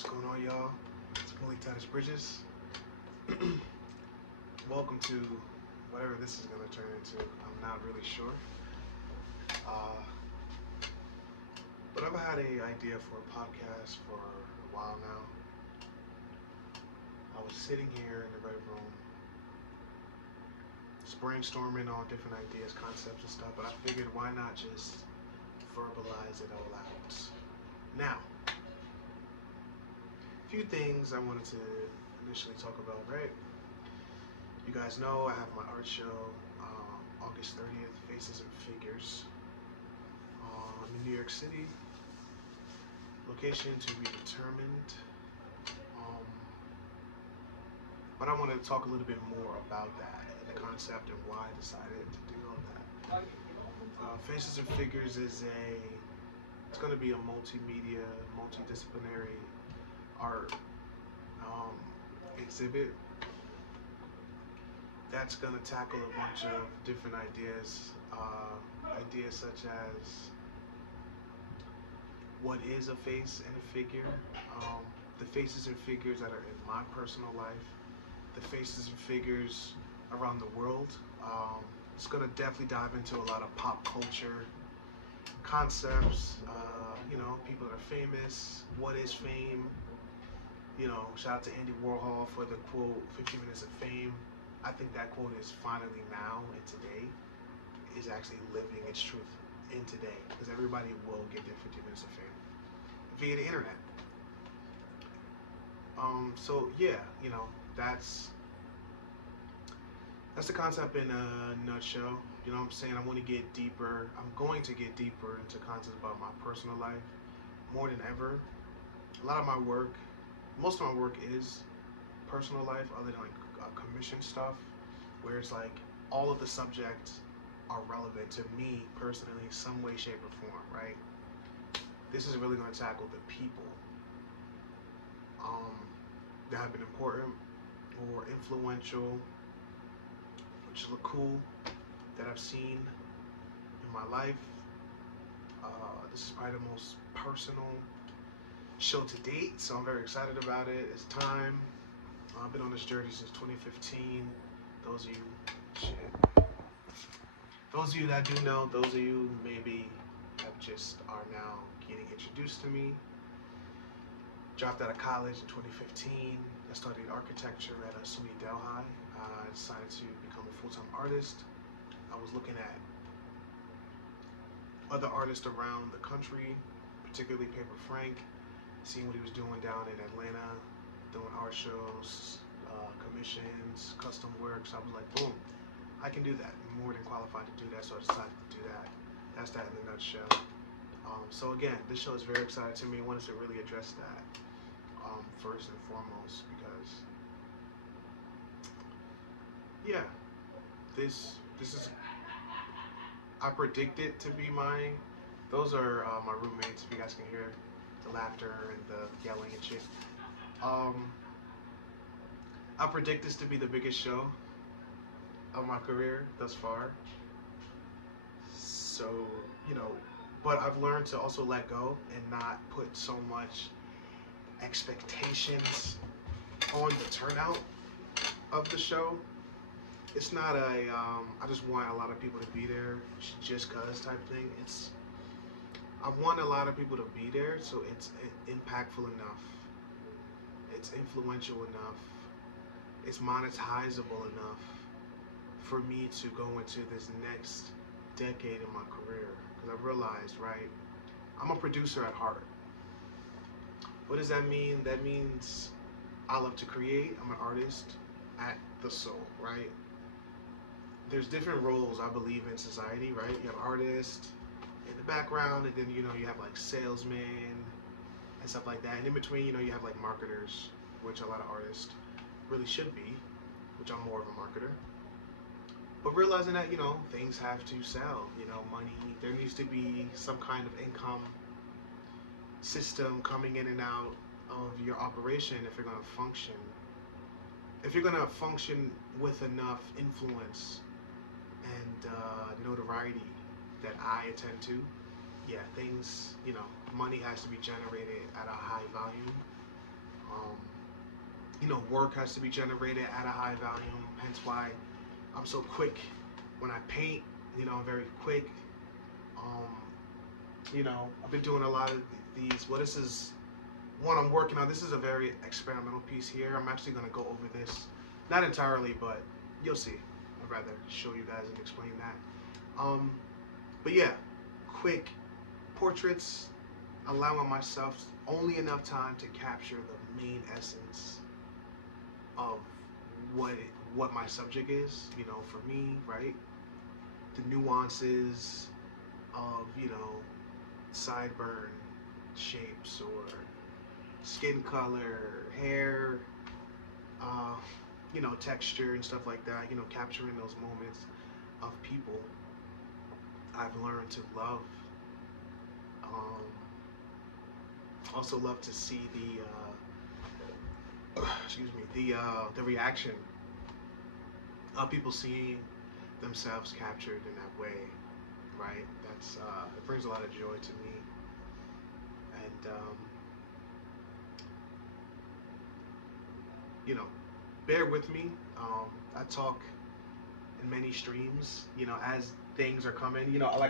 What's going on, y'all? It's Malik Titus Bridges. Welcome to whatever this is going to turn into. I'm not really sure. Uh, but I've had an idea for a podcast for a while now. I was sitting here in the red room, just brainstorming on different ideas, concepts, and stuff, but I figured why not just verbalize it all out. Now, a few things I wanted to initially talk about, right? You guys know I have my art show August 30th, Faces and Figures, in New York City. Location to be determined. Um, but I want to talk a little bit more about that and the concept and why I decided to do all that. Faces and Figures it's going to be a multimedia, multidisciplinary art exhibit that's going to tackle a bunch of different ideas. Ideas such as what is a face and a figure, the faces and figures that are in my personal life, the faces and figures around the world. It's going to definitely dive into a lot of pop culture concepts, people that are famous, what is fame. Shout out to Andy Warhol for the quote, 50 minutes of fame. I think that quote is finally now and today is actually living its truth in today, because everybody will get their 50 minutes of fame via the internet. So yeah, that's the concept in a nutshell. You know what I'm saying? I want to get deeper. I'm going to get deeper into concepts about my personal life more than ever. A lot of my work, most of my work is personal life, other than like commission stuff, where it's like all of the subjects are relevant to me personally in some way, shape, or form, right? This is really going to tackle the people that have been important or influential, which look cool, that I've seen in my life. This is probably the most personal show to date, so I'm very excited about it. It's time. I've been on this journey since 2015. Those of you that do know, those of you maybe are now getting introduced to me. Dropped out of college in 2015. I studied architecture at SUNY Delhi. I decided to become a full-time artist. I was looking at other artists around the country, particularly Paper Frank, seeing what he was doing down in Atlanta, doing art shows, commissions, custom works. I was like, boom, I can do that. I'm more than qualified to do that, so I decided to do that. That's that in a nutshell. So again, this show is very exciting to me. I wanted to really address that first and foremost, because yeah, this is, I predict it to be those are my roommates, if you guys can hear the laughter and the yelling and shit. I predict this to be the biggest show of my career thus far. So, but I've learned to also let go and not put so much expectations on the turnout of the show. It's not I just want a lot of people to be there just cause type thing. I want a lot of people to be there, so it's impactful enough, it's influential enough, it's monetizable enough for me to go into this next decade in my career. Because I've realized, right, I'm a producer at heart. What does that mean? That means I love to create. I'm an artist at the soul, right? There's different roles I believe in society, right? You have artists in the background, and then you have like salesmen and stuff like that. And in between, you have like marketers, which a lot of artists really should be, which I'm more of a marketer. But realizing that, things have to sell, money, there needs to be some kind of income system coming in and out of your operation if you're going to function. If you're going to function with enough influence and notoriety that I attend to, yeah, money has to be generated at a high volume. Um, work has to be generated at a high volume, hence why I'm so quick when I paint. I'm very quick. Um, I've been doing a lot of these. Well, this is one I'm working on. This is a very experimental piece here. I'm actually going to go over this, not entirely, but you'll see. I'd rather show you guys and explain that. But yeah, quick portraits, allowing myself only enough time to capture the main essence of what what my subject is. For me, right? The nuances of sideburn shapes or skin color, hair, uh, texture and stuff like that. Capturing those moments of people I've learned to love. Um, Also love to see excuse me, the reaction of people seeing themselves captured in that way, right? That's it brings a lot of joy to me, and you know, bear with me. I talk in many streams, as things are coming. Like